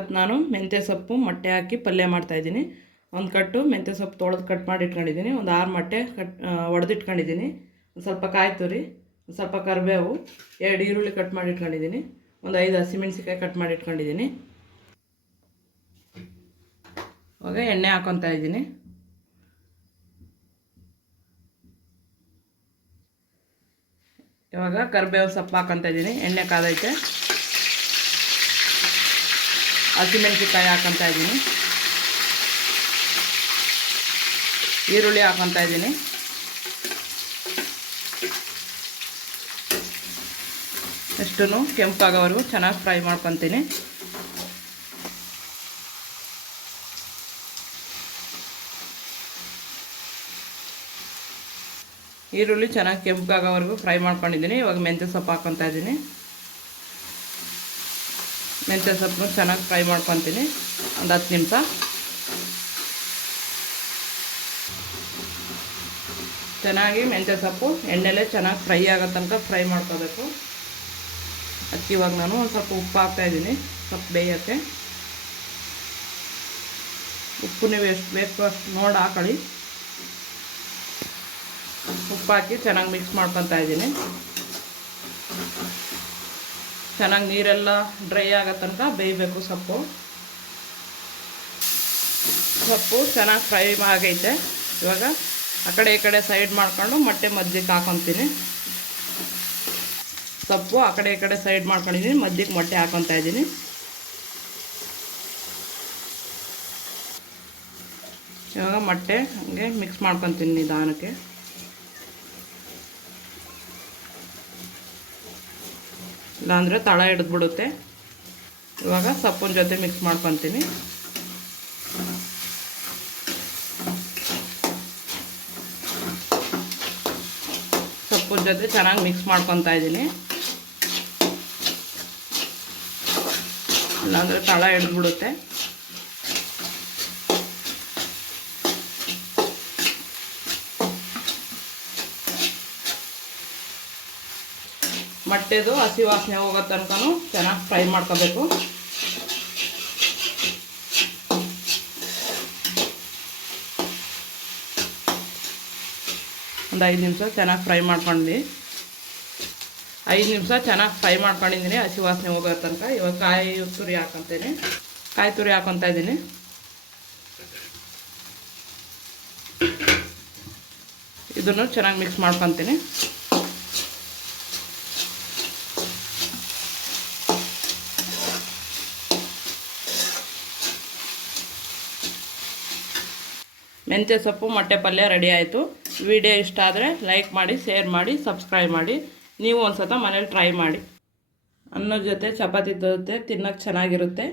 ಇವತ್ತು ನಾನು ಮೆಂತ್ಯ ಸೊಪ್ಪು ಮೊಟ್ಟೆ ಹಾಕಿ ಪಲ್ಯ ಮಾಡ್ತಾಯಿದ್ದೀನಿ. ಒಂದು ಕಟ್ಟು ಮೆಂತ್ಯ ಸೊಪ್ಪು ತೊಳೆದು ಕಟ್ ಮಾಡಿ ಇಟ್ಕೊಂಡಿದ್ದೀನಿ. ಒಂದು 6 ಮೊಟ್ಟೆ ಒಡೆದಿಟ್ಕೊಂಡಿದ್ದೀನಿ. ಒಂದು ಸ್ವಲ್ಪ ಕಾಯಿ ತುರಿ, ಒಂದು ಸ್ವಲ್ಪ ಕರಿಬೇವು, 2 ಈರುಳ್ಳಿ ಕಟ್ ಮಾಡಿ ಇಟ್ಕೊಂಡಿದ್ದೀನಿ. ಒಂದು 5 ಹಸಿಮೆಣಸಿಕಾಯಿ ಕಟ್ ಮಾಡಿ ಇಟ್ಕೊಂಡಿದ್ದೀನಿ. ಇವಾಗ ಎಣ್ಣೆ ಹಾಕೊತಾ ಇದ್ದೀನಿ. ಇವಾಗ ಕರಿಬೇವು ಸೊಪ್ಪು ಹಾಕೊತಾ ಇದ್ದೀನಿ. ಎಣ್ಣೆ ಕಾದೈತೆ. ಹಸಿಮೆಣಸಿಕಾಯಿ ಹಾಕೊತಾ ಇದ್ದೀನಿ. ಈರುಳ್ಳಿ ಹಾಕೊತಾ ಇದ್ದೀನಿ. ಇಷ್ಟನ್ನು ಕೆಂಪಾಗೋವರೆಗೂ ಚೆನ್ನಾಗಿ ಫ್ರೈ ಮಾಡ್ಕೊತೀನಿ. ಈರುಳ್ಳಿ ಚೆನ್ನಾಗಿ ಕೆಂಪಾಗೋವರೆಗೂ ಫ್ರೈ ಮಾಡ್ಕೊಂಡಿದ್ದೀನಿ. ಇವಾಗ ಮೆಂತ್ಯ ಸೊಪ್ಪು ಹಾಕೊತಾ ಇದ್ದೀನಿ. ಮೆಂತ್ಯ ಸೊಪ್ಪು ಚೆನ್ನಾಗಿ ಫ್ರೈ ಮಾಡ್ಕೊತೀನಿ ಒಂದು 10 ನಿಮಿಷ. ಚೆನ್ನಾಗಿ ಮೆಂತ್ಯ ಸೊಪ್ಪು ಎಣ್ಣೆಲೇ ಚೆನ್ನಾಗಿ ಫ್ರೈ ಆಗೋ ತನಕ ಫ್ರೈ ಮಾಡ್ಕೋಬೇಕು. ಅದಕ್ಕೆ ಇವಾಗ ನಾನು ಒಂದು ಸ್ವಲ್ಪ ಉಪ್ಪು ಹಾಕ್ತಾಯಿದ್ದೀನಿ, ಸ್ವಲ್ಪ ಬೇಯೋಕ್ಕೆ. ಉಪ್ಪು ನೀವು ಎಷ್ಟು ಬೇಕು ಅಷ್ಟು ನೋಡಿ ಹಾಕೊಳ್ಳಿ. ಉಪ್ಪು ಹಾಕಿ ಚೆನ್ನಾಗಿ ಮಿಕ್ಸ್ ಮಾಡ್ಕೊತಾ ಇದ್ದೀನಿ. ಚೆನ್ನಾಗಿ ನೀರೆಲ್ಲ ಡ್ರೈ ಆಗೋ ತನಕ ಬೇಯಬೇಕು. ಸೊಪ್ಪು ಚೆನ್ನಾಗಿ ಫ್ರೈ ಆಗೈತೆ. ಇವಾಗ ಆ ಕಡೆ ಈ ಕಡೆ ಸೈಡ್ ಮಾಡ್ಕೊಂಡು ಮೊಟ್ಟೆ ಮಧ್ಯಕ್ಕೆ ಹಾಕೊತೀನಿ. ಸೊಪ್ಪು ಆ ಕಡೆ ಈ ಕಡೆ ಸೈಡ್ ಮಾಡ್ಕೊಂಡಿದ್ದೀನಿ. ಮಧ್ಯಕ್ಕೆ ಮೊಟ್ಟೆ ಹಾಕೊತಾ ಇದ್ದೀನಿ. ಇವಾಗ ಮೊಟ್ಟೆ ಹಂಗೆ ಮಿಕ್ಸ್ ಮಾಡ್ಕೊತೀನಿ ನಿಧಾನಕ್ಕೆ. ಇಲ್ಲಾಂದರೆ ತಳ ಹಿಡಿದ್ಬಿಡುತ್ತೆ. ಇವಾಗ ಸೊಪ್ಪಿನ ಜೊತೆ ಮಿಕ್ಸ್ ಮಾಡ್ಕೊತೀನಿ. ಸೊಪ್ಪಿನ ಜೊತೆ ಚೆನ್ನಾಗಿ ಮಿಕ್ಸ್ ಮಾಡ್ಕೊತಾ ಇದ್ದೀನಿ. ಇಲ್ಲಾಂದರೆ ತಳ ಹಿಡಿದ್ಬಿಡುತ್ತೆ. ಮೊಟ್ಟೆದು ಹಸಿ ವಾಸನೆ ಹೋಗೋ ತನಕನೂ ಚೆನ್ನಾಗಿ ಫ್ರೈ ಮಾಡ್ಕೋಬೇಕು. ಒಂದು 5 ನಿಮಿಷ ಚೆನ್ನಾಗಿ ಫ್ರೈ ಮಾಡ್ಕೊಂಡ್ವಿ. 5 ನಿಮಿಷ ಚೆನ್ನಾಗಿ ಫ್ರೈ ಮಾಡ್ಕೊಂಡಿದ್ದೀನಿ ಹಸಿ ವಾಸನೆ ಹೋಗೋ ತನಕ. ಇವಾಗ ಕಾಯಿ ತುರಿ ಹಾಕೊತೀನಿ. ಕಾಯಿ ತುರಿ ಹಾಕೊತಾ ಇದ್ದೀನಿ. ಇದನ್ನು ಚೆನ್ನಾಗಿ ಮಿಕ್ಸ್ ಮಾಡ್ಕೊತೀನಿ. ಮೆಂತ್ಯ ಸೊಪ್ಪು ಮೊಟ್ಟೆ ಪಲ್ಯ ರೆಡಿ ಆಯಿತು. ವಿಡಿಯೋ ಇಷ್ಟ ಆದರೆ ಲೈಕ್ ಮಾಡಿ, ಶೇರ್ ಮಾಡಿ, ಸಬ್ಸ್ಕ್ರೈಬ್ ಮಾಡಿ. ನೀವು ಒಂದು ಸಲ ಮನೇಲಿ ಟ್ರೈ ಮಾಡಿ. ಅನ್ನದ ಜೊತೆ ಚಪಾತಿ ಜೊತೆ ತಿನ್ನೋಕ್ಕೆ ಚೆನ್ನಾಗಿರುತ್ತೆ.